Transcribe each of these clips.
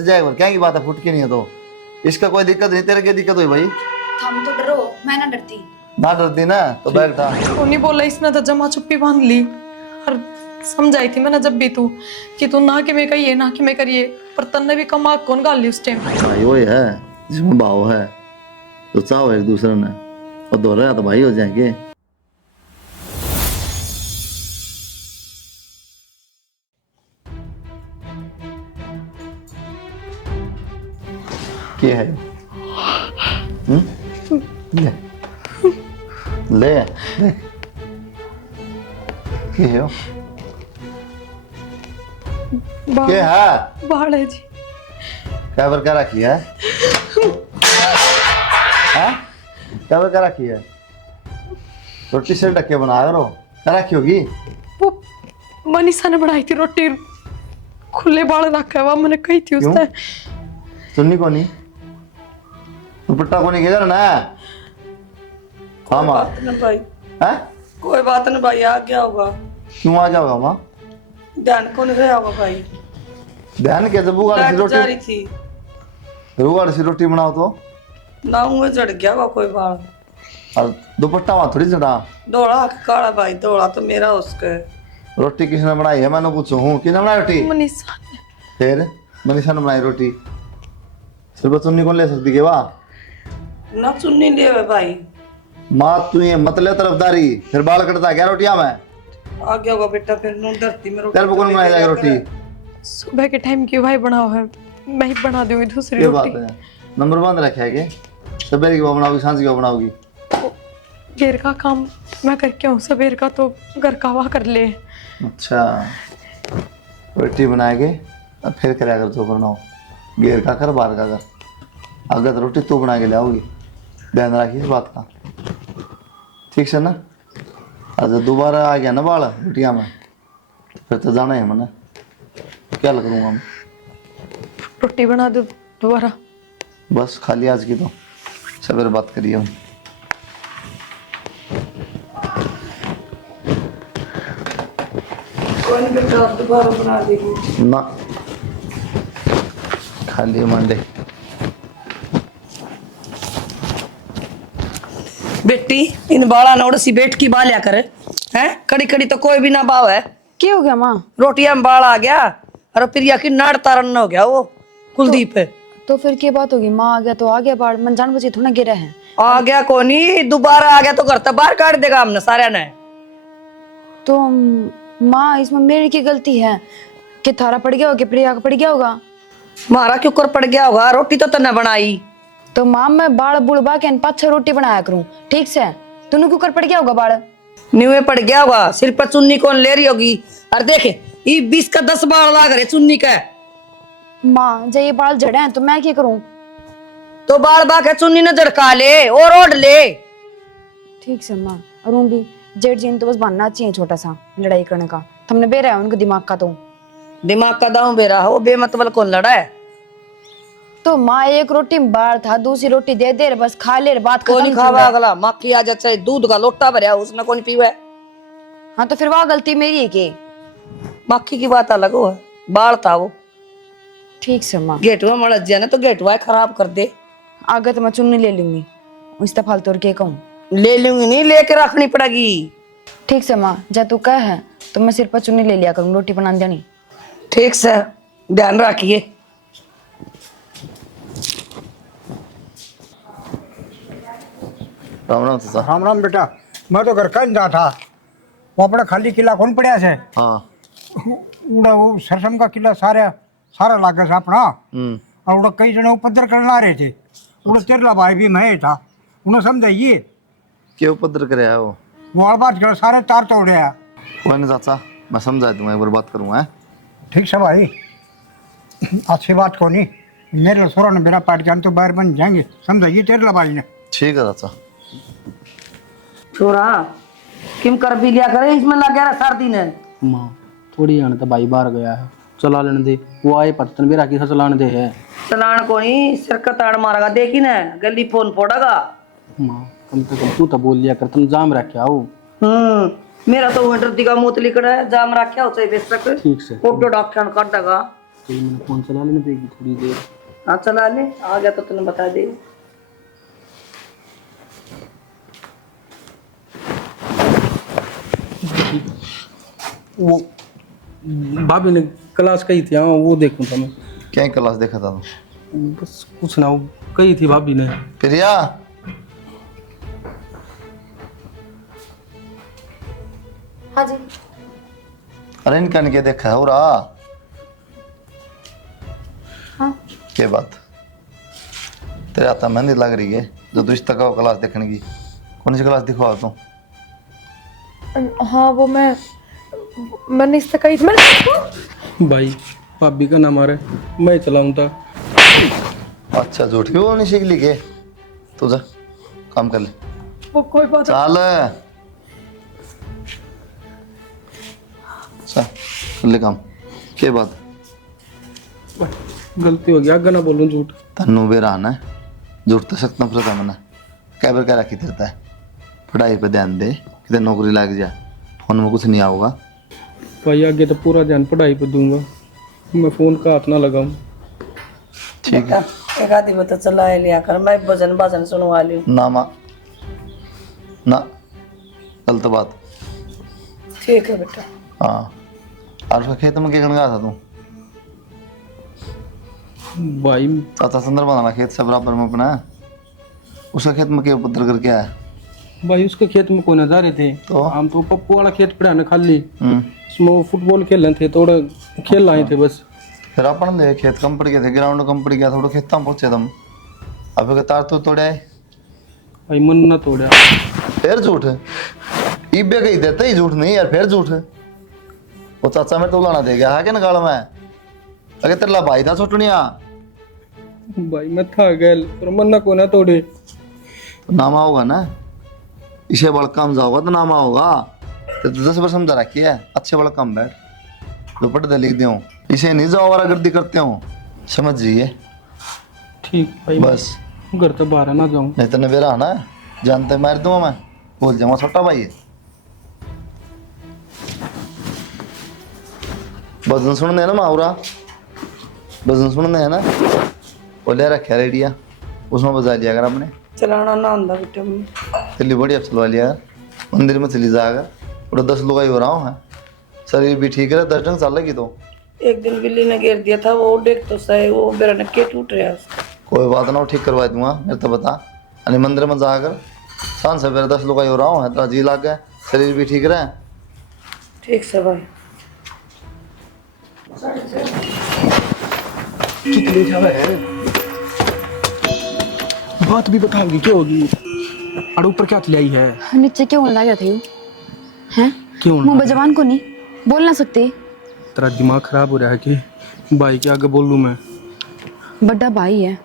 जाएगा क्या की बात है, फुट की नहीं है तो इसका कोई दिक्कत नहीं, तेरे क्या दिक्कत हुई भाई? तुम तो डरो, मैं ना डरती। ना डरती ना तो बैठा। वो नहीं बोला, इसने तो जमा चुप्पी बांध ली। और समझाई थी मैंने जब भी तू कि तू ना कि मैं कहिए ना कि मैं करिए, पर तन्ने भी कमा कौन गाल ली उस टाइम। भाई वही है जिसमें भाव है तो चाहो एक दूसरे ने, और दोहरा तो भाई हो जाएंगे। क्या है? ले ले ले क्या है? क्या है? बाढ़ है जी। क्या बरका रखी है? हाँ? क्या बरका रखी है? रोटी से ढक के बना करो, क्या रखी होगी? वो मनीषा ने बनाई थी रोटी, खुले बाल रखा हुआ, मैंने कही थी उसने। सुननी को नहीं, दुपट्टा को नहीं किधर ना? हाँ माँ। बात न भाई, हैं? कोई बात न भाई, आ गया होगा। क्यों आ जाओगा माँ? ध्यान को नहीं गया होगा भाई, ध्यान के जब लाइट रोटी जा रही थी रुगाड़ सी रोटी बनाओ तो, ना मुँह चढ़ गया होगा कोई बाल। और दुपट्टा वहाँ थोड़ी चढ़ा। दौड़ा के काला भाई, दौड़ा तो मेरा उसके। रोटी किसने बनाई है मैंने पूछो हूँ, किसने बनाई रोटी? मनीषा ने। फिर मनीषा ने बनाई रोटी, सिर्फ चुन्नी कौन ले सकती है वाह? ना चुन्नी ले हुए भाई, माँ तू ये मत ले तरफदारी, फिर बाल कटता क्या रोटियां में? आ गया होगा बेटा, फिर नून धरती में तेरे को कौन बनाई जाएगी रोटी? सुबह के टाइम क्यों भाई बना हुआ है, मैं ही बना दूंगी दूसरी ये बात रोटी। है, नंबर बंद रखा है क्या? सवेरे की वो बनाओगी सांझ की वो बनाओगी? घेर का काम मैं करके हूँ, सवेर का तो घर का वाह कर ले। अच्छा रोटी बनाएगे अब फिर क्या कर जो बनाओ, घेर का कर बाहर का कर, अगर तो रोटी तू बना के लाओगी, ध्यान रखिए इस बात का, ठीक है ना? और जब दोबारा आ गया ना बाल रोटियां में, फिर तो जाना है मैंने, क्या लग दूंगा मैं? रोटी बना दो दोबारा। बस खाली आज की तो सवेरे बात करिए हम। कोई नहीं बेटा, दोबारा बना देगी ना खाली मंडे। बेटी, इन बाला नोड़ सी बेट की बालिया करे हैं, कड़ी कड़ी तो कोई भी ना बाव है। क्या हो गया माँ? रोटियां में बाल आ गया और प्रिया की नाड़ तारन हो गया वो कुलदीप है। तो फिर क्या बात होगी? माँ आ गया तो आ गया बाढ़, मन जान बची थोड़ा गिरा है। आ गया कोनी, दोबारा आ गया तो घर तक बाहर काट देगा हमने सारे ने। तो माँ इसमें मेरी की गलती है कि थारा पड़ गया होगा कि प्रिया का पड़ गया होगा? मारा क्यों कर पड़ गया होगा, रोटी तो तने बनाई। तो माँ मैं बाढ़ बुड़बा के 5-6 रोटी बनाया करूँ, ठीक से? तूने क्यों कर पड़ गया होगा बाढ़? न्यूए पड़ गया होगा, सिर पर चुन्नी कौन ले रही होगी। और देखे ये 20 का 10 बार लाग रहे चुन्नी का। माँ जब ये बाल जड़े हैं तो मैं क्या करूँ? तो बाल बाके चुन्नी ने झड़का ले और ओढ़ ले। ठीक से माँ, अरुण भी जेठ जी ने तो बस बनना चाहिए छोटा सा लड़ाई करने का, तुमने बेरा है उनके दिमाग का। तो दिमाग का दांव बेरा हो, बेमतलब कौन लड़ा है? तो माँ एक रोटी में बाढ़ था, दूसरी रोटी दे दे बस खा ले, बात कौन खत्म। खावा अगला मक्खी आ जाए, दूध का लोटा भरया उसमें कौन पीवे? हाँ तो फिर वह गलती मेरी है कि? मक्खी की बात अलग हो, बाल था वो। ठीक से माँ, गेटवा मड़ जाए ना तो गेटवा खराब कर दे। आगे तो मैं चुन्नी ले लूंगी, इस फालतू और के कहूँ। ले लूंगी नहीं, लेके रखनी पड़ेगी। ठीक से माँ, जब तू कह है तो मैं सिर पर चुन्नी ले लिया करूँ, रोटी बना देनी। ठीक से ध्यान रखिए। राम राम चाचा। राम राम बेटा, मैं तो घर का ही था, वो अपना खाली किला कौन पड़िया से, हाँ उड़ा वो सरसम का किला सारा लागे से अपना। और उड़ा कई जने उपद्र करना आ रहे थे, उड़ा तेरला भाई भी मैं था, उन्हें समझाइए क्यों उपद्र करे है वो आड़बाज कर सारे तार तोड़े है। कोई नहीं चाचा, मैं समझा दूंगा, एक बार बात करूंगा। ठीक से भाई, अच्छी बात को नहीं, मेरे लसोरा ने मेरा पाट जान तो बाहर बन जाएंगे, समझाइए तेरला भाई ने। ठीक है चाचा। छोरा किम कर भी लिया करे, इसमें लग गया सर्दी ने। माँ थोड़ी आने तो भाई बाहर गया है, चला लेने दे, वो आए पत्तन भी राखी चलाने दे है। चलान को नहीं, सिर का ताड़ मारेगा, देखी ना गली फोन फोड़ेगा। माँ कम से कम तू तो बोल लिया कर, तुम जाम रखे आओ। मेरा तो डरती का मुंह लिखड़ा है, जाम रखा हो चाहिए बेशक। ठीक से फोटो डॉक्टर कर देगा। कोई मैंने फोन चला लेने देगी थोड़ी देर। हाँ चला ले, आ गया तो तूने बता दे। वो भाभी ने क्लास कही थी, हाँ वो देखूं था मैं। क्या क्लास देखा था तू? बस कुछ ना, वो कही थी भाभी ने। प्रिया, हाँ जी। अरे इनका नहीं क्या देखा है हो रहा? हाँ। क्या बात, तेरे हाथ मेहंदी लग रही है जो तू इस तक क्लास देखने की। कौन सी क्लास दिखवा तू? हाँ वो मैंने इससे कही थी। मैंने भाई भाभी का नाम आ रहा है, मैं चलाऊं था। अच्छा झूठ भी बोलनी सीख ली के? तू जा काम कर ले, वो कोई बात चल चल कर ले काम। क्या बात, गलती हो गई, आगे ना बोलूं झूठ। तन्नू भी रहना है, झूठ तो सकता पता मैंने कै बार क्या रखी तेरता है। पढ़ाई पे ध्यान दे, कितने नौकरी लग जाए, फोन में कुछ नहीं आऊगा। भाई आगे तो पूरा ध्यान पढ़ाई पे दूंगा, मैं फोन का हाथ ना लगाऊं। ठीक है एक आधी में तो चला लिया कर, मैं भजन भजन सुनवा लियो। ना माँ ना, गलत बात। ठीक है बेटा। हाँ, और उसका खेत में क्या करने गया था तू? भाई चाचा सुंदर बनाना खेत से बराबर में अपना है। उसका खेत में क्या उपद्र करके आया? भाई उसके खेत में कोई न जा रहे थे, तो हम तो पप्पू वाला खेत पड़ा ना खाली, हम्म, उसमें वो फुटबॉल खेल रहे थे, थोड़ा खेल आए थे बस। फिर अपन ले खेत कम पड़ गए थे, ग्राउंड कम पड़ गया, थोड़ा खेत में पहुंचे तुम। अब के तार तो तोड़े आए, भाई मन ना तोड़ा। फिर झूठ इबे कही देते ही झूठ नहीं यार, फिर झूठ। वो चाचा मेरे तो बुलाना दे गया है क्या नगाड़ में? अगर तेरा भाई था छोटनिया, भाई मैं था गैल पर मन ना को ना तोड़े। तो नामा होगा ना, इसे बड़ा काम जाओगा तो नामा होगा। तो 10 बार समझा रखी है, अच्छे बड़ा काम बैठ दुपट दे लिख दूँ, इसे नहीं जाओ गर्दी करते हो, समझ जाइए। ठीक भाई, बस घर तो बाहर ना जाऊं। नहीं तो नवेरा आना है, जानते मार दूंगा मैं, बोल जाऊंगा छोटा भाई है। भजन सुनने है ना मावरा, भजन सुनने है ना, वो ले रखा है रेडिया, उसमें बजा लिया अगर आपने। चलाना ना आंदा बेटा मैं। चलिए बढ़िया चलवा लिया, मंदिर में चली जाएगा। और 10 लोग ही हो रहा हूँ है, शरीर भी ठीक है, 10 ढंग साल लगी तो। एक दिन बिल्ली ने घेर दिया था, वो देख तो सही, वो मेरा नक्के टूट रहा है उसका। कोई बात ना, वो ठीक करवा दूंगा, मेरे तो बता। अरे मंदिर में जाकर शान से मेरे 10 लोग ही हो रहा हूँ है, तेरा जी लग गया, शरीर भी ठीक रहे। ठीक से भाई। कितनी जावे है, बात भी बताओगी क्या होगी? और ऊपर क्या ले आई है? नीचे क्यों लग रहा था? हैं? क्यों? मुंह बजवान को नहीं बोल ना सकते? तेरा दिमाग खराब हो रहा है कि भाई के आगे बोल लूं मैं? बड़ा भाई है,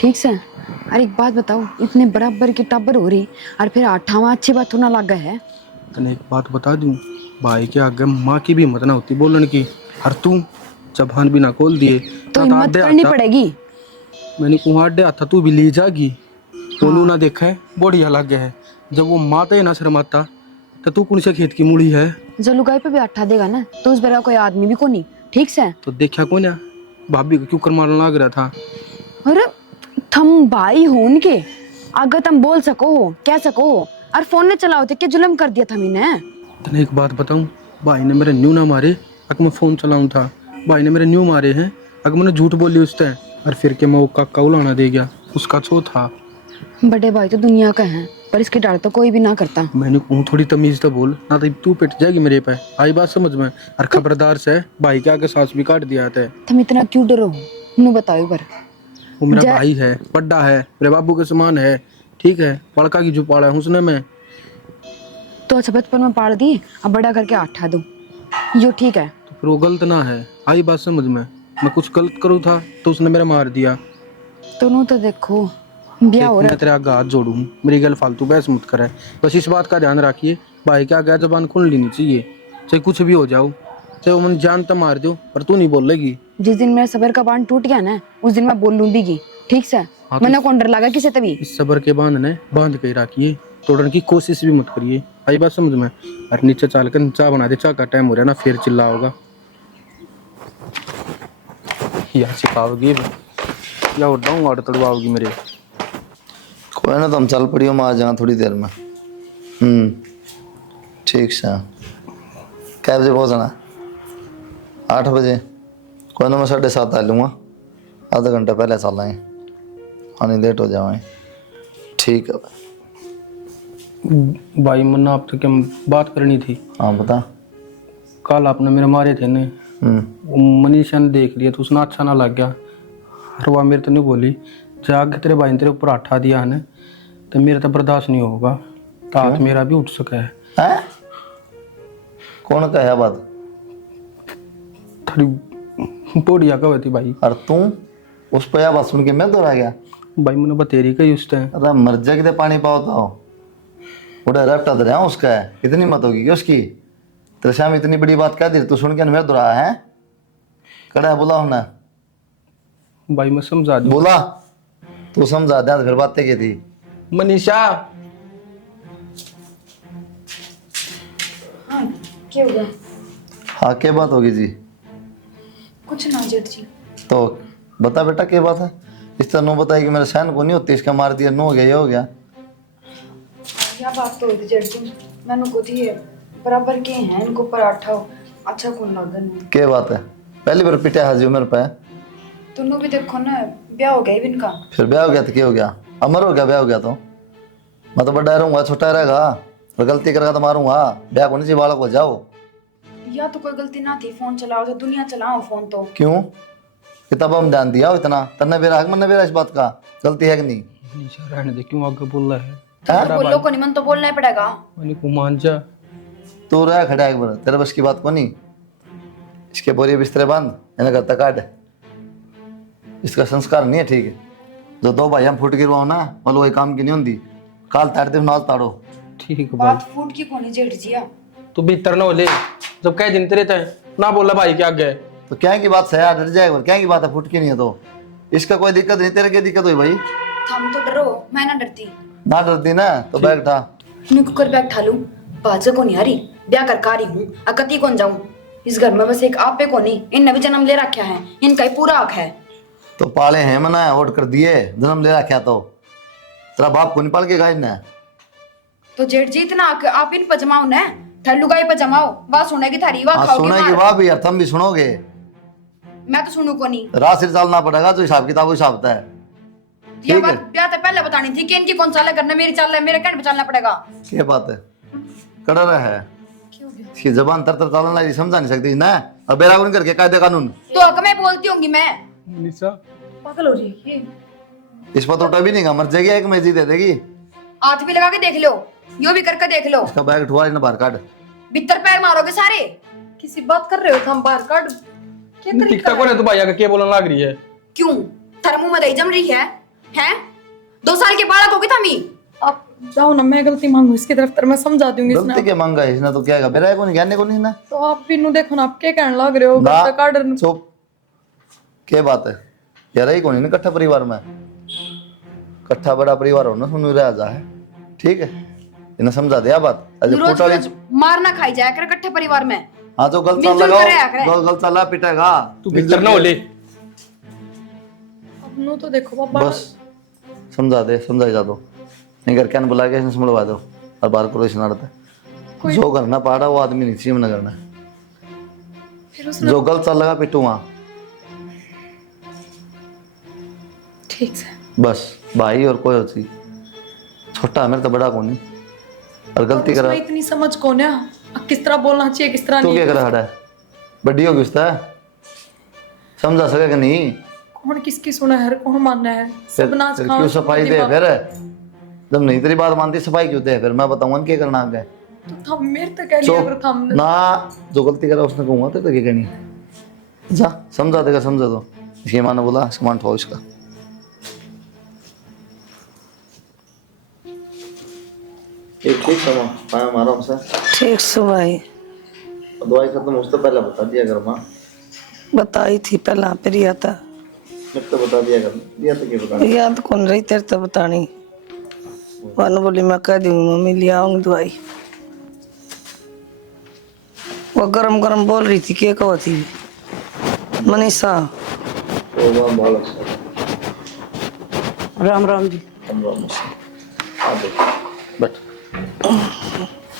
ठीक से। अरे एक बात बताओ, इतने बराबर की टाबर हो रही और फिर आठावा अच्छी बात होना लग गया है। तने एक बात बता दूं, भाई के आगे माँ की भी हिम्मत ना होती बोलने की, और तू जबान भी ना खोल दिए तो हिम्मत करनी पड़ेगी। मैंने कुहाड़ दे आता, तू भी ले जागी। बोलू ना देखा है बढ़िया लग गया है, जब वो माता ही ना शर्माता तो तू कौन से खेत की मूड़ी है? जो लुगाई पे भी अट्ठा देगा ना तो उस बेरा कोई आदमी भी को नहीं, ठीक से। तो देखा कौन है भाभी को क्यों कर मारने लग रहा था? अरे थम भाई हो उनके, अगर तुम बोल सको कह सको, और फोन ने चलाओ थे क्या जुल्म कर दिया था मैंने। तने एक बात बताऊं, भाई ने मेरे न्यू ना मारे अगर मैं फोन चलाऊं था, भाई ने मेरे न्यू मारे हैं अगर मैंने झूठ बोली उससे, और फिर के मैं वो काका उलाना दे गया, उसका छो था। बड़े भाई तो दुनिया का है, पर इसकी डांट तो कोई भी ना करता। मैंने कहूँ थोड़ी तमीज तो बोल ना, तो तू पिट जाएगी मेरे पे, आई बात समझ में। और खबरदार से भाई के आगे सांस भी काट दिया था। तुम इतना क्यों डरो? मुझे बताओ एक बार। वो मेरा भाई है, बड्डा है, मेरे बाबू के समान है, ठीक है, पड़का की जो पाड़ा है उसने मैं। तो अच्छा बचपन में पाड़ दी, अब बड़ा करके आठा दो, यो ठीक है। तो फिर वो गलत ना है, आई बात समझ में। मैं कुछ गलत करूँ था तो उसने मेरा मार दिया। दोनों तो देखो ब्याह हो रहा मैं तेरे आगे हाथ जोड़ू, मेरी गल फालतू बहस मत करे, बस इस बात का ध्यान रखिए, भाई के आगे जबान खुल लेनी चाहिए, चाहे कुछ भी हो जाओ, चाहे वो मन जान तो मार दो, पर तू नहीं बोलेगी। जिस दिन मेरा सबर का बांध टूट गया ना, उस दिन मैं बोल लूंगी, ठीक से। हाँ, मैंने कौन डर लगा किसे तभी। इस सबर के बांध ने बांध के रखिए, तोड़ने की कोशिश भी मत करिए, आई बात समझ में। अरे नीचे चाल कर चाय बना दे, चाय का टाइम हो रहा है ना, फिर चिल्ला होगा। या सिखाओगी या उड़ाऊंगा और तड़वाओगी मेरे। कोई ना, तुम चल पड़ियो, मैं आ जाऊँ थोड़ी देर में। ठीक से। कै बजे पहुँचना? 8 बजे। कोई ना, मैं 7:30 आ लूँगा, आधा घंटा पहले चल आए, आने लेट हो जाए। ठीक है भाई मन्ना, आप तो क्या बात करनी थी। हाँ बता। कल आपने मेरे मारे थे ने, वो मनीषा ने देख लिया तो उसने अच्छा ना लग गया, और वह मेरे तो नहीं बोली, जाके तेरे भाई ने तेरे ऊपर आठा दिया है तो मेरे तो बर्दाश्त नहीं होगा, तो हाथ मेरा भी उठ सका है। हैं? कौन कहा बात? थोड़ी बढ़िया कह थी भाई। और तू उस पर बात सुन के मैं दोहरा गया? भाई मैंने बतेरी कही उस टाइम। अरे मर जा, कितने पानी पाओ तो उड़ा रफ्ता दे रहा उसका है, इतनी मत होगी कि उसकी। तेरे शाम इतनी बड़ी बात कह दी, तू सुन के मेरे दोहरा है? कड़ा है, बोला होना भाई मैं समझा दूं। बोला, तू समझा दे, फिर बातें की थी। मनीषा, हाँ क्या हो गया? हाँ क्या बात होगी जी? कुछ ना जेठ जी। तो बता बेटा क्या बात है? इस तरह नो बताई कि मेरे सहन को नहीं होती, इसका मार दिया, नो हो गया, ये हो गया। यह बात तो हुई थी जेठ जी, मैंने को थी बराबर के हैं इनको पराठा हो अच्छा कौन लगन। क्या बात है? पहली बार पिटे हाजी उम्र पे। दोनों भी देखो ना, ब्याह हो गया ही इनका। फिर ब्याह हो गया तो क्या हो गया? अमर हो गया ब्याह हो गया तो। मैं तो बड़ा रहूंगा, छोटा रहेगा, और गलती करेगा तो मारूंगा। ब्याह को नहीं चाहिए, बालक हो जाओ। या तो कोई गलती ना थी, फोन चलाओ तो दुनिया चलाओ फोन तो। क्यों? किताब हम ध्यान दिया हो इतना, तन्ने बेरा हक मन बेरा इस बात का, गलती है कि नहीं? मनीषा रहने दे, क्यों आगे बोल रहा है? हाँ? बोलो को नहीं, मन तो बोलना ही पड़ेगा। मैंने को मान जा। तू रहा खड़ा एक बार, तेरे बस की बात को नहीं। इसके बोरिए बिस्तरे बांध, इन्हें करता काट। इसका संस्कार नहीं है, ठीक है? जो 2 भाई हम फुट गिरवाओ ना, बोलो वही काम की नहीं होती। काल ताड़ दे, नाल ताड़ो। ठीक है भाई, बात फूट की कोनी जेठ जी। तू भीतर ना हो ले, जब कह दिन तेरे थे ना बोला भाई के आगे। तो क्या की बात सया डर जाएगा, क्या की बात है? फुट की नहीं है तो इसका कोई दिक्कत नहीं, तेरे क्या दिक्कत हुई भाई? थम तो डरो, मैं ना डरती। ना डरती ना तो बैग उठा। निक कर बैग ठालू, बाजा को नहीं आ रही, ब्याह कर कारी हूँ, अकती कौन जाऊं। इस घर में बस एक आप पे को नहीं, इन भी जन्म ले रखा है, इनका ही पूरा हक है। तो पाले हैं मना, वोट कर दिए, जन्म ले रखा तो तेरा बाप को नहीं पाल के गाइड ने। तो जेठ जी इतना हक आप इन पर जमाओ ना, ठल्लू गाई पर जमाओ, बात सुनेगी थारी, बात हाँ खाओगी सुनेगी मार। वाह भी यार, तुम भी सुनोगे। मैं तो सुनू को नहीं। रात सिर चलना पड़ेगा, जो हिसाब किताब हिसाब है। ये ठीक बात है। ब्याह तो पहले बतानी थी कि इनकी कौन चाल करना, मेरी चाल है, मेरे कहने पे चलना पड़ेगा। क्या बात है? कड़ा है क्यों गया? इसकी जबान तर तर चलना लगी, समझा नहीं सकती ना। अब बेरागुन करके कायदे कानून तो हक में बोलती होंगी मैं। मनीषा, पागल हो रही है ये। इस पर तो भी नहीं का, मर जाएगी, एक मेजी दे देगी। हाथ भी लगा के देख लो, यो भी करके देख लो, इसका बैग उठवा ना बाहर काट। भीतर पैर मारोगे सारे। किसी बात कर रहे हो, थम बाहर काट। क्या तरीका टिकटा कौन है? तू भाई आगे क्या बोलने लग रही है? क्यों थारे मुंह में दही जम रही है? हैं 2 साल के बालक होगी थमी। आप जाओ ना, मैं गलती मांगू इसकी तरफ, तर मैं समझा दूंगी गलती इसने। क्या मांगा है इसने? तो क्या है, बेरा को नहीं ज्ञान को नहीं ना। तो आप भी नु देखो ना, आप क्या कहने लग रहे हो? ना, गलता काट। चुप। क्या बात है यार? ही कौन इकट्ठा परिवार में, इकट्ठा बड़ा परिवार होना सुन रहा जा है, ठीक है? इन्हें समझा दिया बात। अरे रोज फोटो रोज मार ना खाई जाया कर इकट्ठे परिवार में। हाँ तो गलत मिलजुल लगाओ, कर रहा करे। गलत चला पिटेगा। तू भीतर ना हो ले। अब नु तो देखो बाबा, बस समझा दे, समझा जा दो, नहीं घर क्या बुला के संभलवा दो, और बार को लड़ता जो करना पड़ा वो आदमी नहीं चाहिए मना करना। फिर उसने जो गलत चल लगा पिटू वहां, ठीक से। बस भाई और कोई होती, छोटा है मेरे तो बड़ा कौन नहीं। और गलती करा उसमें इतनी समझ कौन है, अब किस तरह बोलना चाहिए किस तरह तू नहीं। क्या करा खड़ा है? बड्डी होगी उसका, समझा सकेगा नहीं? कौन किसकी सुना है, कौन मानना है? सब नाच फिर खाओ, क्यों सफाई दे? दिमाग- फिर जब नहीं तेरी बात मानती सफाई क्यों दे? फिर मैं बताऊंगा क्या करना आगे। तो थम मेरे तो कह लिया, अगर थम ना जो गलती करा उसने कहूंगा तो क्या कहनी? जा समझा देगा, समझा दो। इसकी माँ ने बोला सामान ठो इसका। ठीक है पाया मारा हमसे। ठीक से भाई, दवाई खत्म उससे पहले बता दिया कर माँ। बताई थी पहला, फिर या था मेरे तो बता दिया कर, दिया तो क्या बता। याद कौन रही तेरे तो बतानी। वन बोली मैं कह दूंगी मम्मी ले आऊंगी दवाई। वो गरम गरम बोल रही थी, क्या कहो थी मनीषा? राम राम जी।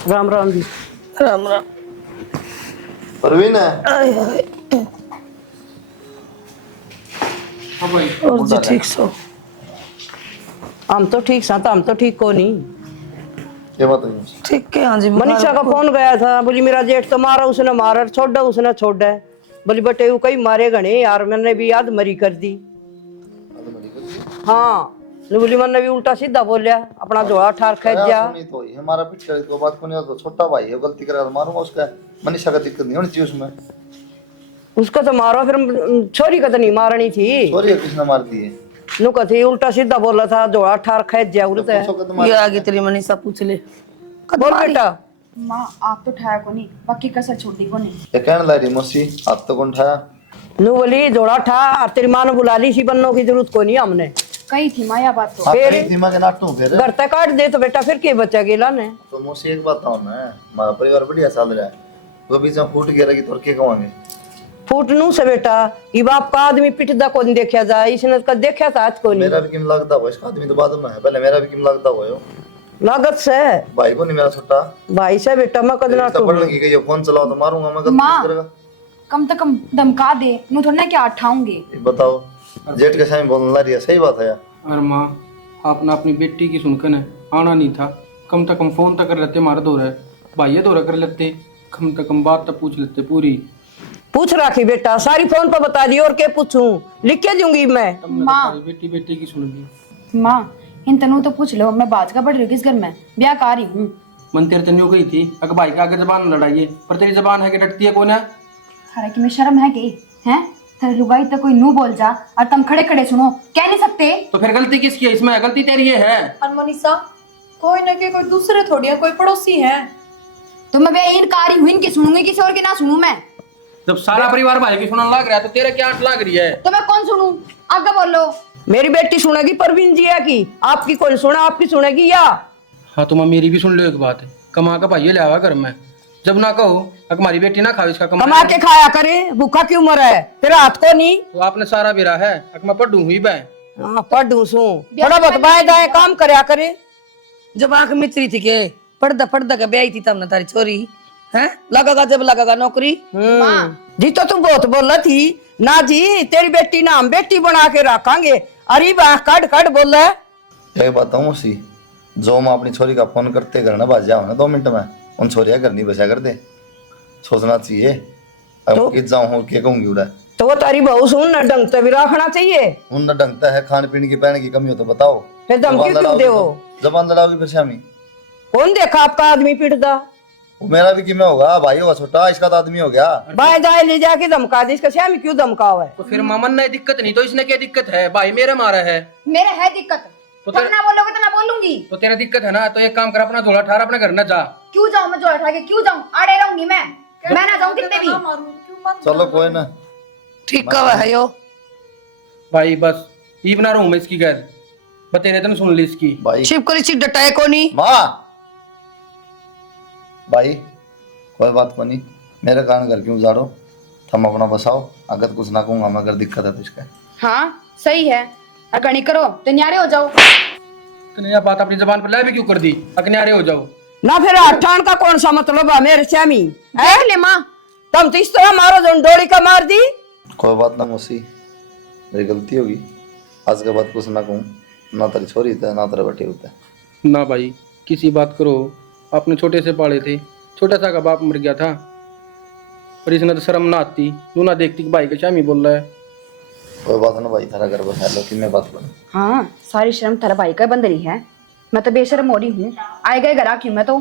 राम राम जी। राम राम। परवीन है आय हाय। और जी ठीक सो? हम तो ठीक सा, हम तो ठीक को नहीं। क्या बात है? ठीक है हाँ जी। मनीषा का फोन गया था, बोली मेरा जेठ तो मारा, उसने मारा, छोड़ा उसने छोड़ा है। बोली बटे वो कई मारे गणे यार, मैंने भी याद मरी कर दी। हाँ बोली मैंने भी उल्टा सीधा बोलिया, अपना जोड़ा ठार खेच जा। सुनी तो ये हमारा पिछले को बात को नहीं तो छोटा भाई है, गलती करा तो मारूंगा उसका। मनीषा का दिक्कत नहीं होनी चाहिए उसमें। उसका तो मारो, फिर छोरी का तो नहीं मारनी थी। छोरी किसने मार दी है? नु कथी उल्टा सीधा बोला था, जोड़ा ठार खेच जा उड़ता है। ये आगे तेरी मनीषा पूछ ले। बोल बेटा। माँ आप तो ठाया को नहीं, बाकी कसर छोटी को नहीं। ये कहने लगी मौसी हाथ तो कौन उठाया? नु बोली जोड़ा ठा, और तेरी माँ ने बुला ली, सी बनने की जरूरत को नहीं हमने। कही थी माँ या बात तो। आप फिर? कहीं दिमाग के नाटू फिर घर तक काट दे तो बेटा फिर के बचा गेला ने। तो मौसी एक बात बताओ ना, हमारा परिवार बढ़िया चल रहा है, वो बीच में फूट गया तो क्या कहेंगे? फूटनू से बेटा, ये बाप का आदमी पिटदा को नहीं देखा जाए, इसने का देखा था आज को नहीं। मेरा भी किम लगता हो इसका आदमी तो बाद में है, पहले मेरा भी किम लगता हो लागत से भाई को नहीं मेरा छोटा भाई से बेटा मैं कदना तो पढ़ लगी गई फोन चलाओ तो मारूंगा मैं, गलती माँ। करेगा। कम से कम धमका दे, मैं थोड़ा ना क्या उठाऊंगी। ये बताओ जेठ के सामने बोलने ला रही है, सही बात है यार। और माँ आपने अपनी बेटी की सुनकर न आना नहीं था, कम से कम फोन तक कर लेते, मारा दो रहा है भाई दो कर लेते, कम से कम बात तक पूछ लेते पूरी। पूछ राखी बेटा, सारी फोन पर बता दी, और क्या पूछूं, लिख के दूंगी मैं। माँ बेटी बेटी की सुन ली। माँ इन तनु तो पूछ लो, मैं बाज का पढ़ रही हूँ किस घर में, ब्याह का रही हूँ। मन तेरे तन्यू गई थी अगर भाई के आगे जबान लड़ाइए, पर तेरी जबान है कि डटती है कौन है? थारा की में शर्म है कि हैं? तेरे लुगाई तो कोई नू बोल जा और तुम खड़े खड़े सुनो, कह नहीं सकते? तो फिर गलती किसकी है इसमें? गलती तेरी है। और मनीषा कोई ना कोई दूसरे थोड़ी है, कोई पड़ोसी है। तो मैं ब्याह इन कारी हूँ, इनकी सुनूंगी, किसी और की ना सुनूं मैं? जब सारा परिवार भाई की सुनने लग रहा है तो तेरे क्या आंट लग रही है? तो मैं कौन सुनूं? आगे बोलो। मेरी बेटी सुनेगी परवीन जी की, आपकी कौन सुना, आपकी सुनेगी या? हाँ तो मैं मेरी भी सुन लो एक बात है, कमा का भाई ले आवा घर में, जब ना कहो हमारी बेटी ना खाओ इसका कमा के खाया करे, भूखा क्यों मरा है, तेरा हाथ को नहीं? तो आपने सारा बिरा है, मैं पढ़ू हुई मैं। हाँ पढ़ू सू, थोड़ा बहुत बाएं दाएं काम करया करे। जब आंख मिचरी थी के पढ़दा के ब्याही थी तब ना तारी छोरी है लगेगा, जब लगेगा नौकरी। जी तो तू बहुत बोला थी ना जी, तेरी बेटी ना हम बेटी बना के रखांगे, अरे वाह कट कट बोला। एक बात बताऊं मौसी, जो मैं अपनी छोरी का फोन करते घर ना बाज जाओ ना 2 मिनट में, उन छोरिया घर नहीं बचा कर दे, सोचना चाहिए अब किस जाऊं हूं क्या कहूंगी उड़ा। तो वो तारी बहू सुन ना ढंग से भी रखना चाहिए। उन ढंगता है, खान पीने की पहने की कमी हो तो बताओ, फिर धमकी क्यों दे? जबान लड़ाओगी फिर शामी? कौन देखा आपका आदमी पिटदा? वो मेरा भी किमें होगा, भाई होगा छोटा, इसका तो आदमी हो गया। बाएं दाएं ले जाके धमका दे, इसका श्यामी क्यों धमकावा है? तो फिर मामन ने दिक्कत नहीं तो इसने क्या दिक्कत है? भाई मेरे मारा है मेरे है दिक्कत, तो तुम ना बोलोगे तो ना बोलूंगी। तो तेरा दिक्कत है ना, तो एक काम कर अपना झोला ठार अपने घर न जा। क्यों जाऊं मैं जोड़ उठा के, क्यों जाऊं? आड़े रहूंगी मैं ना जाऊं कितने भी। चलो कोई ना, ठीक कहा है यो भाई बस ई बना रहा हूँ मैं इसकी घर, बतेरे तुम सुन ली इसकी। भाई शिव करी सी डटाए को नहीं। माँ भाई कोई बात को नहीं, मेरे कारण घर क्यों उजाड़ो, तुम अपना बसाओ, अगर कुछ ना कहूंगा मैं, अगर दिक्कत है तो इसका। हाँ सही है, अगर नहीं करो तो न्यारे हो जाओ। तूने यह बात अपनी जबान पर ला भी क्यों कर दी? अकन्यारे हो जाओ ना फिर अठान का कौन सा मतलब है मेरे श्यामी? देख ले माँ, तुम तो इस तरह मारो जो डोरी का मार दी। कोई बात ना मौसी, मेरी गलती होगी, आज के बाद कुछ ना कहूँ, ना तेरी छोरी होता है ना तेरा बेटी होता है। ना भाई किसी बात करो, आपने छोटे से पाले थे, छोटा सा का बाप मर गया था, पर इसने तो शर्म ना आती, तू ना देखती कि भाई का शामी बोल रहा है। कोई बात ना भाई, थारा घर बसा लो कि मैं बात करूँ। हाँ सारी शर्म तेरा भाई का बंदरी है, मैं तो बेशर्म हो रही हूँ, आए गए घर आकी मैं तो,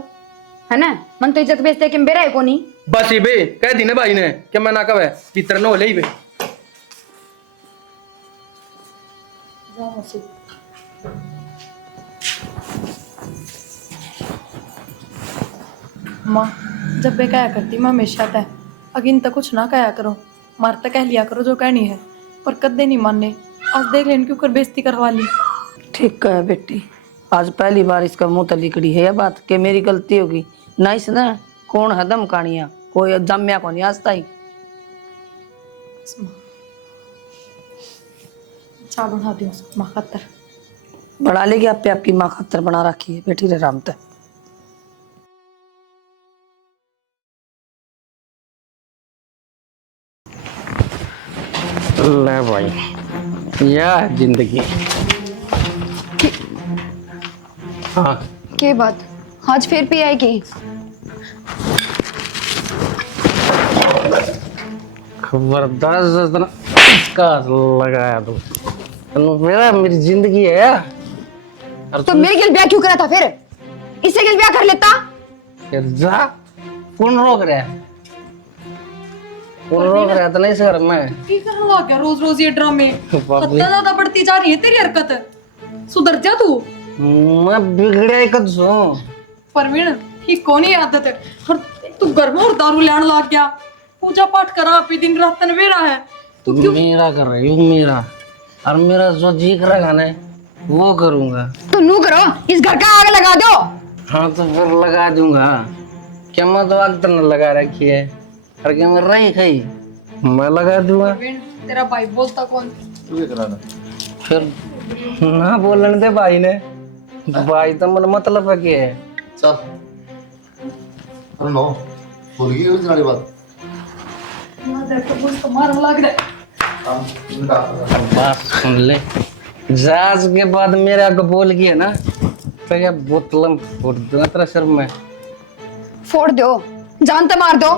है ना? मन तो इज्जत बेचते कि मेरा है को नहीं। बस ये बे कह दी ना भाई ने कि मैं ना कहे पितर न हो ले बे। माँ जब वे कहा करती मैं हमेशा तय अगिन तक कुछ ना कहा करो, मार तक कह लिया करो जो कहनी है, पर कदे नहीं मानने। आज देख लेन क्यों कर बेइज्जती करवा ली। ठीक है बेटी, आज पहली बार इसका मुंह तली कड़ी है यह बात कि मेरी गलती होगी ना। इसने कौन है धमकानिया, कोई जम्या को नहीं आज तक। चाय बना दियो माँ खातर। बना लेगी आप पे, आपकी माँ खातर बना रखी है, बैठी रहे आराम तक। ले भाई, यह है जिंदगी। हाँ, के बात आज फिर पी आएगी? खबरदार जरा इसका लगाया तो मेरा मेरी जिंदगी है। और तो मेरे गिल ब्याह क्यों करा था फिर? इससे गिल ब्याह कर लेता। फिर जा, कौन रोक रहा है? कौन रोक रहा है? तो नहीं सर मैं की करने लग गया रोज रोज ये ड्रामे? बाप रे। कितना ज्यादा बढ़ती जा रही है तेरी हरकत। सुधर जा तू। मैं बिगड़े एक हूँ। परवीन ही कौन ही आदत है? और तू घर में और दारू लेने लग गया। पूजा पाठ करा आप ही दिन रात तनवेरा है। तू क्यों मेरा कर रही हूँ मेरा, और मेरा जो जी करेगा ना वो करूँगा। तो नू करो, इस घर का आग लगा दो। हाँ तो फिर लगा दूंगा। क्या मैं तो आग तो न लगा रखी है, और क्या मैं रही खाई मैं लगा दूंगा। परवीन तेरा भाई बोलता कौन? तू क्या कराना? फिर ना बोलने दे भाई ने, भाई तो मन मतलब है क्या है। चल अरे नो भूल गई उस वाली बात। ना देख तो बोल तो मारने लग रहा है। बात सुन ले, जहाज के बाद मेरे आगे बोल गया ना तो क्या बोतल फोड़ दूंगा तेरा सर में। फोड़ दो, जान तो मार दो।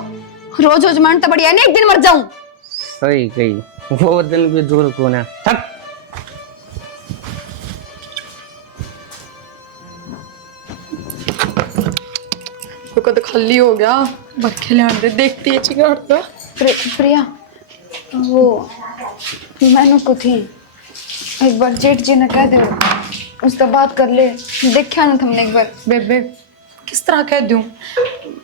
रोज रोज मन तो बढ़िया नहीं, एक दिन मर जाऊं। सही कही, वो दिन भी दूर कौन है। थक वो तो खाली हो गया। बरखे ले आंदे देखती है चिगाड़ का। प्रिया, वो मैंने को थी एक बार जेठ जी ने कह दे उससे बात कर ले। देखा ना तुमने एक बार? बेबे किस तरह कह दूं?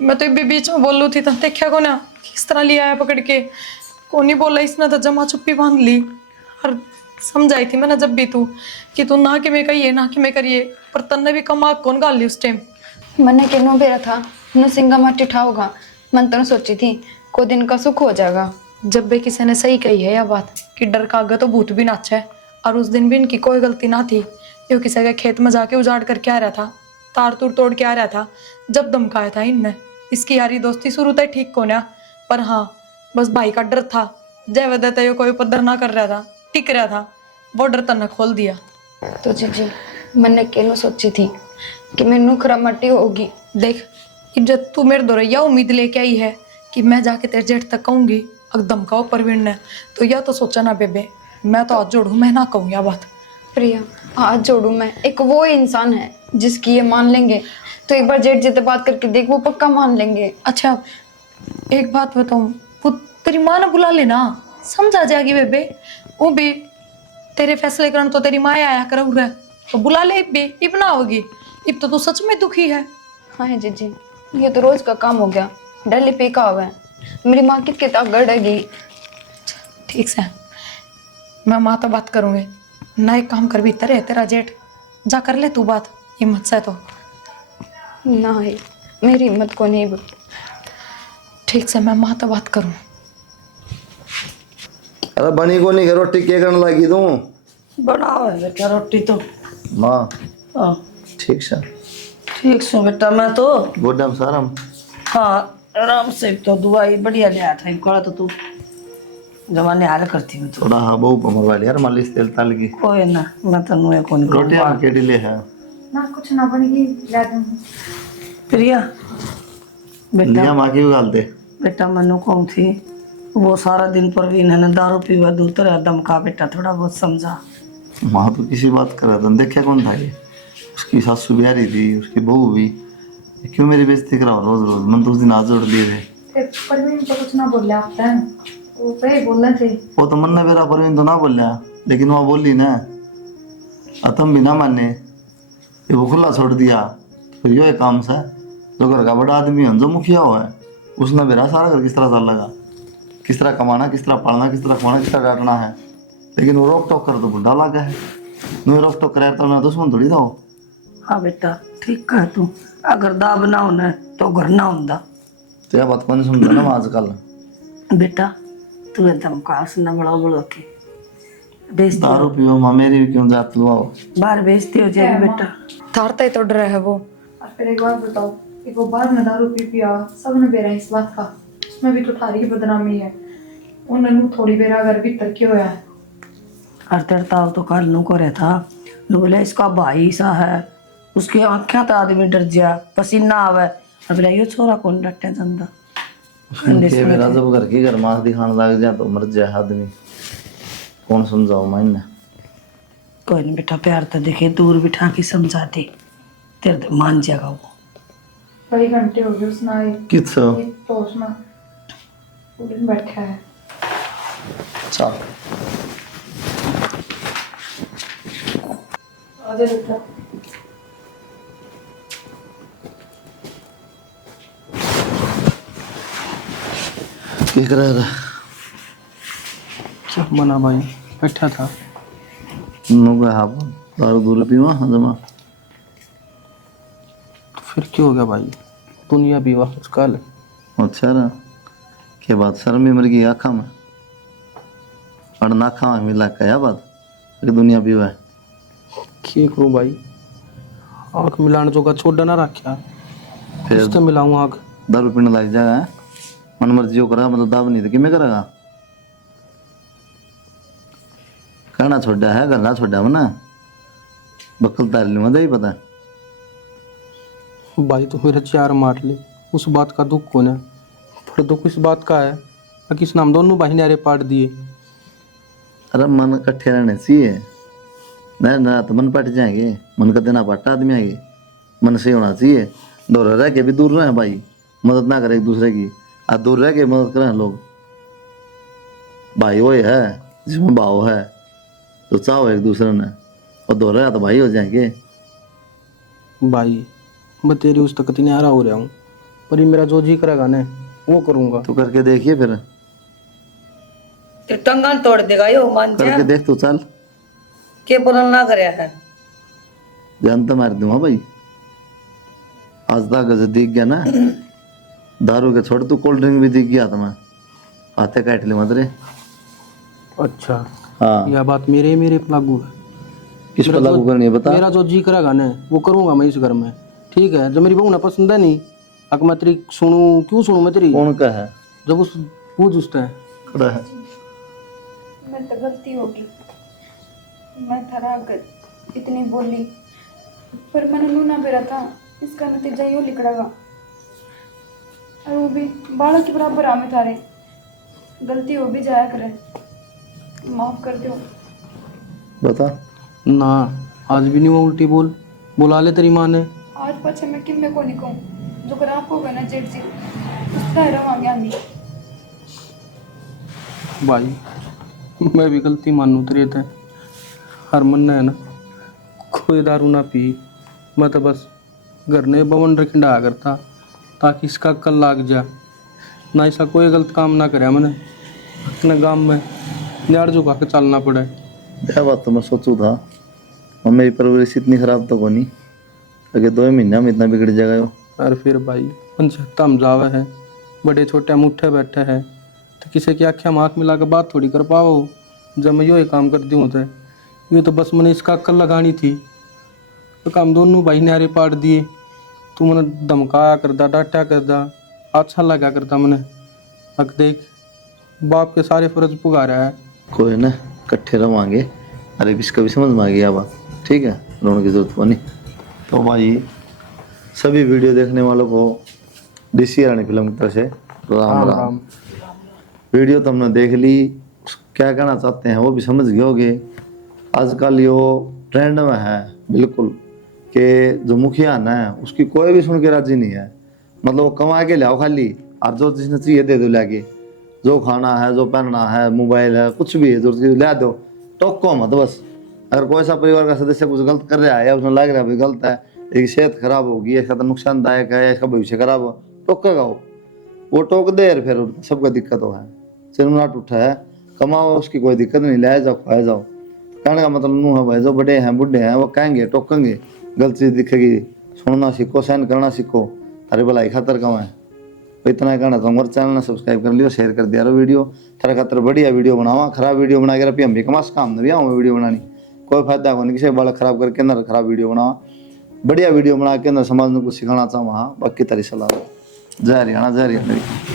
मैं तो भी बीच में बोल रही थी तो देखा को ना किस तरह लिया है पकड़ के। कौन नहीं बोला, इसने तो जमा चुप्पी बांध ली। और समझाई थी मैंने जब भी तू कि तू ना कि मैं कहिए ना कि मैं करिए, पर तन्ने भी कमा कौन गाल ली उस टाइम। मैंने के नो बेरा था नो सिंगा माटी उठाओगा। मन तो सोची थी को दिन का सुख हो जाएगा। जब भी किसी ने सही कही है यह बात कि डर का आगे तो भूत भी नाचा है। और उस दिन भी इनकी कोई गलती ना थी। यो किसी के खेत में जाके उजाड़ करके आ रहा था, तार तूर तोड़ के आ रहा था। जब धमकाया था इनने, इसकी यारी दोस्ती शुरू तक ठीक को ना, पर हाँ बस भाई का डर था। जय वदता यो कोई उपद्र ना कर रहा था, टिक रहा था, वो डर तन्ने खोल दिया। तो जी मैंने के नो सोची थी कि मैं नुखरा मट्टी होगी। देख इज्जत तू मेरे दो यह उम्मीद लेके आई है कि मैं जाके तेरे जेठ तक कहूंगी अगर धमकाओ परवीन ने, तो यह तो सोचा ना बेबे। मैं तो हाथ जोड़ू, मैं ना कहूँ यह बात। प्रिया हाथ जोड़ू मैं, एक वो इंसान है जिसकी ये मान लेंगे। तो एक बार जेठ जी से बात करके देख, वो पक्का मान लेंगे। अच्छा एक बात बताऊं, वो तेरी माँ ने बुला लेना, समझा जाएगी बेबे। वो भी तेरे फैसले करने तो तेरी माँ आया कर रहा है, तो बुला ले भी इब ना होगी। इब तो तू सच में दुखी है। हाँ है जीजी, ये तो रोज का काम हो गया। डर पीका हुआ है, मेरी माँ कितनी गड़ेगी। ठीक से मैं माँ तो बात करूंगी ना। एक काम कर, भीतर है तेरा जेठ, जा कर ले तू बात हिम्मत से। तो ना है मेरी हिम्मत को नहीं। ठीक से मैं माँ तो बात करूँ। अरे बनी को नहीं रोटी के करने लगी तू? बनाओ है बेटा रोटी तो। माँ हाँ ठीक से ठीक सो बेटा, मैं तो गोडम सारम। हाँ आराम से। तो दवाई बढ़िया लिया था इनको, तो तू जमाने हाल करती हूँ तो। थोड़ा हाँ बहु कमर वाली यार, मालिश तेल ताल की कोई ना, मैं तो नुए कौन रोटी आम के डिले है ना कुछ ना बनेगी, ला दूंगी। प्रिया बेटा, लिया माँ की भी गाल दे। बेटा मनु कौन थी वो सारा दिन परवीन है ना दारू पीवा दूध तरह दम का। बेटा थोड़ा बहुत समझा। माँ तो किसी बात कर रहा था, देखा कौन था ये? उसकी सासू भी आ रही थी, उसकी बहू भी। क्यों मेरी बेइज्जती कराओ रोज रोज? मन तो उस दिन हाथ जोड़ दिए थे। परवीन तो कुछ ना बोले आप टाइम, वो पे बोल रहे थे। वो तो मन ना मेरा परवीन तो ना बोल रहा, लेकिन वहाँ बोली ना तुम भी ना माने, ये वो खुला छोड़ दिया। फिर यो एक काम से जो घर का बड़ा आदमी है, जो मुखिया हुआ है, उसने मेरा सारा घर किस तरह चल लगा, किस तरह कमाना, किस तरह पढ़ना, किस तरह खाना, किस तरह डांटना है। लेकिन वो रोक टोक कर तो बुढ़ा लगा है। नहीं रोक टोक करे तो मैं दुश्मन थोड़ी था वो। हाँ बेटा ठीक कह तू, अगर दाब ना होना तो घर ना होता। तो यह बात कौन समझा ना आजकल। बेटा तू एकदम कास न बड़ा बड़ो के बेइज्जती दारू पियो माँ, मेरी भी क्यों जात लुआओ। बाहर बेइज्जती हो जाएगी बेटा। थारता ही तो डर है वो। और फिर एक बात बताओ, कि वो बाहर में दारू पी पिया सबने बेरा इस बात का, मैं भी तो थारी की बदनामी है, उन्होंने थोड़ी बेरा अगर भीतर क्यों होया है। और तेरे ताऊ तो कल नू को रहता नू बोले इसका भाई सा है, उसकी आंखें तो आदमी डर जा, पसीना आवे। अब यो छोरा कौन डटे धंधा के मेरा जब घर की घर मास दिखाने लग जाए तो मर जाए आदमी, कौन समझाओ मैं इन्हें। कोई नहीं बेटा, प्यार तो देखे दूर बिठा के समझा दे, तेरे तो मान जाएगा वो। कई घंटे हो गए उसने आए किस तो उसने पूरे दिन बैठा है। चल आजा बेटा। क्या कर रहा क्या बना भाई, बैठा था। नुगा हाँ दारू दूर पीवा जमा। तो फिर क्यों हो गया भाई, दुनिया भी वापस कल। अच्छा रहा के बात शर्म में मर गई आँखा में और नाखा में मिला क्या बात कि दुनिया भी है। क्या करूं भाई, आँख मिलाने जोगा छोड़ा ना रखा, फिर तो मिलाऊं आँख। दारू पीने लग जाएगा है? मन मर्जी हो करा मतलब दाब नहीं तो किमें करेगा। कहना छोड़ा है गलना छोड़ा ना बकल तार लूँगा दे ही पता। भाई तो मेरा चार मार ले, उस बात का दुख कौन है, पर दुख इस बात का है कि किसने हम दोनों भाई नारे पाट दिए। अरे मन इकट्ठे रहने चाहिए ना तो मन पट जाएंगे, मन का देना पट्टा आदमी आएंगे, मन से होना चाहिए। दूर रह के भी दूर रहे भाई, मदद ना करे एक दूसरे की, आ दूर रह के मदद करें लोग। भाई वो है जिसमें भाव है तो चाहो एक दूसरे ने, और दूर रहा तो भाई हो जाएंगे। भाई मैं तेरी उस तक नहीं आ रहा हो रहा हूँ, पर ये मेरा जो जी करेगा ना वो करूँगा। तो करके देखिए फिर, ते टंगन तोड़ देगा यो, मान जा। करके देख तू चल, के बोलन ना करे है। जान तो मार दूंगा भाई। आज तक गज दिख गया ना दारू के छोड़, तू कोल्ड ड्रिंक भी दिख गया था मैं हाथे काट ली मत रे। अच्छा हाँ यह बात मेरे पे लागू है। किस पर लागू करनी है बता। मेरा जो जी करेगा ना वो करूँगा मैं इस घर में, ठीक है। जब मेरी बहू ना पसंद है नहीं, अगर मैं तेरी सुनूं क्यों सुनूं मैं तेरी, कौन का है जब उस पूछ उसका है। खड़ा है मैं तो गलती होगी, मैं थारा अगर इतनी बोली, पर मैंने नूना बेरा था, इसका नतीजा यो निकलेगा। और वो भी बालक के बराबर आमे थारे, गलती हो भी जाया करे, माफ कर दो। बता। ना आज भी नहीं वो उल्टी बुला ले तेरी माँ ने। आज पछे मैं किम में को नहीं कहूँ, जो कर आपको कहना जेठ जी उसका रवांगे आंधी। भाई मैं भी गलती मानू तेरे थे, हर मन है ना कोई दारू ना पी, मैं तो बस घर ने बवन रखिंडा करता ताकि इसका कल लाग जा ना, ऐसा कोई गलत काम ना करे मैंने अपने गांव में न्याड़ झुका के चलना पड़े। यह बात तो मैं सोचू था, और मेरी परवरिश इतनी खराब तो कोनी अगे 2 महीना में इतना बिगड़ जाएगा यो। और फिर भाई पंचायत हम जावे है, बड़े छोटे मुठ्ठे बैठे हैं, तो किसी की आँखें में आँख मिला के बात थोड़ी कर पाओ। जब मैं यो ही काम करती हूँ तो यूँ तो बस मैंने इसका अक्ल लगानी थी, तो काम दोनों भाई नारे पाट दिए। तू मैंने धमकाया करता, डांटा करता, अच्छा लगा करता मैंने। अब देख बाप के सारे फर्ज पुगा रहा है। कोई ना इकट्ठे रवांगे, अरे इसका भी समझ में आ गया बात, ठीक है रोने की जरूरत को नहीं। तो भाई सभी वीडियो देखने वालों को डीसी रानी फिल्म की तरफ से राम राम। वीडियो तो हमने देख ली, क्या कहना चाहते हैं वो भी समझ गए होगे। आजकल यो ट्रेंड में है बिल्कुल कि जो मुखिया ना है उसकी कोई भी सुन के राजी नहीं है, मतलब वो कमा के लाओ खाली, और जो जिसने चाहिए दे दो लाके, जो खाना है जो पहनना है मोबाइल है कुछ भी है जो ला दो, टोको मत बस। अगर कोई सा परिवार का सदस्य कुछ गलत कर रहा है या उसमें लग रहा है भाई गलत है, एक सेहत खराब होगी, इसका तो नुकसानदायक है या इसका भविष्य खराब हो, टोकेगा वो टोक दे यार, फिर सबको दिक्कत हो है। चिरमनाट उठा है, कमाओ उसकी कोई दिक्कत नहीं, ले जाओ खाए जाओ। कहने का मतलब नू है भाई जो बड़े हैं बूढ़े हैं वो कहेंगे टोकेंगे, गलत चीज दिखेगी सुनना सीखो, सहन करना सीखो, अरे भलाई खातर कमाए इतना कहना चाहूँगा, चैनल ने सब्सक्राइब कर लियो, शेयर कर दिया रो वीडियो। तेरे खातर बढ़िया वीडियो बनावा, खराब वीडियो बना के रही हम भी कमास काम नहीं आऊँ वीडियो बनानी, कोई फायदा को नहीं, किसी बाल खराब करके अंदर खराब वीडियो बनावा, बढ़िया वीडियो बना के अंदर समाज में कुछ सिखाना चाहूँ। हाँ बाकी तेरी सलाह। जय हरियाणा, जय हरियाणा।